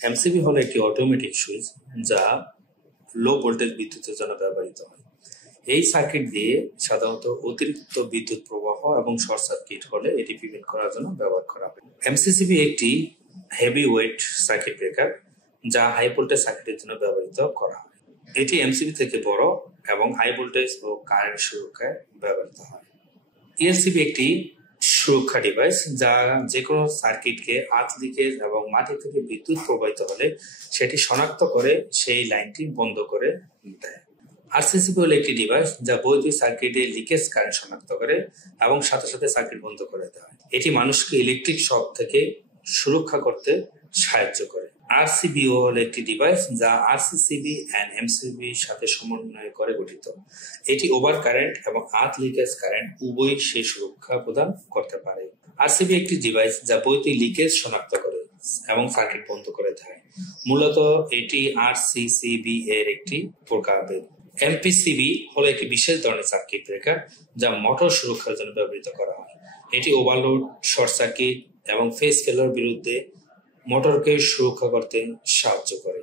MCB হলো একটি automatic switch যা লো ভোল্টেজ বিদ্যুতের জন্য ব্যবহৃত হয়। এই সার্কিট দিয়ে সাধারণত অতিরিক্ত বিদ্যুৎ প্রবাহ এবং শর্ট সার্কিট হলে এটি প্রিভেন্ট করার জন্য ব্যবহার করা হয়। এমসিসিবি একটি হেভি ওয়েট সার্কিট ব্রেকার যা হাই ভোল্টেজ সার্কিটের জন্য ব্যবহৃত করা হয়। এটি এমসিবি থেকে বড় এবং হাই ভোল্টেজ ও কারেন্ট সুরক্ষায় ব্যবহৃত হয়। ইএলসিবি একটি সুরক্ষা ডিভাইস যা যে কোনো সার্কিটকে আর্থ লিকেজ এবং মাটি থেকে বিদ্যুৎ প্রবাহিত হলে সেটি শনাক্ত করে সেই লাইনটি বন্ধ করে দেয়। আরসিসিবি হলো একটি ডিভাইস যা বৈদ্যুতিক সার্কিটে লিকেজ কারেন্ট শনাক্ত করে এবং সাথে সাথে সার্কিট বন্ধ করে দেয়। এটি মানুষকে ইলেকট্রিক শক থেকে সুরক্ষা করতে সাহায্য করে। আরসিবিও হলো একটি ডিভাইস যা আরসিসিবি এন্ড এমসিবি সাথে সমন্বয় করে গঠিত। এটি ওভার কারেন্ট এবং আর্থ লিকেজ কারেন্ট উভয়ই সেই সুরক্ষা প্রদান করতে পারে। আরসিবি একটি ডিভাইস যা বৈদ্যুতিক লিকেজ শনাক্ত করে এবং সার্কিট বন্ধ করে দেয়। মূলত এটি আরসিসিবি এর একটি প্রকারভেদ। এমপিসিবি হলো একটি বিশেষ ধরনের সার্কিট ব্রেকার যা মোটর সুরক্ষার জন্য ব্যবহৃত করা হয়। এটি ওভারলোড, শর্ট সার্কিট এবং ফেজ ফেলার বিরুদ্ধে মোটরকে সুরক্ষা করতে সাহায্য করে।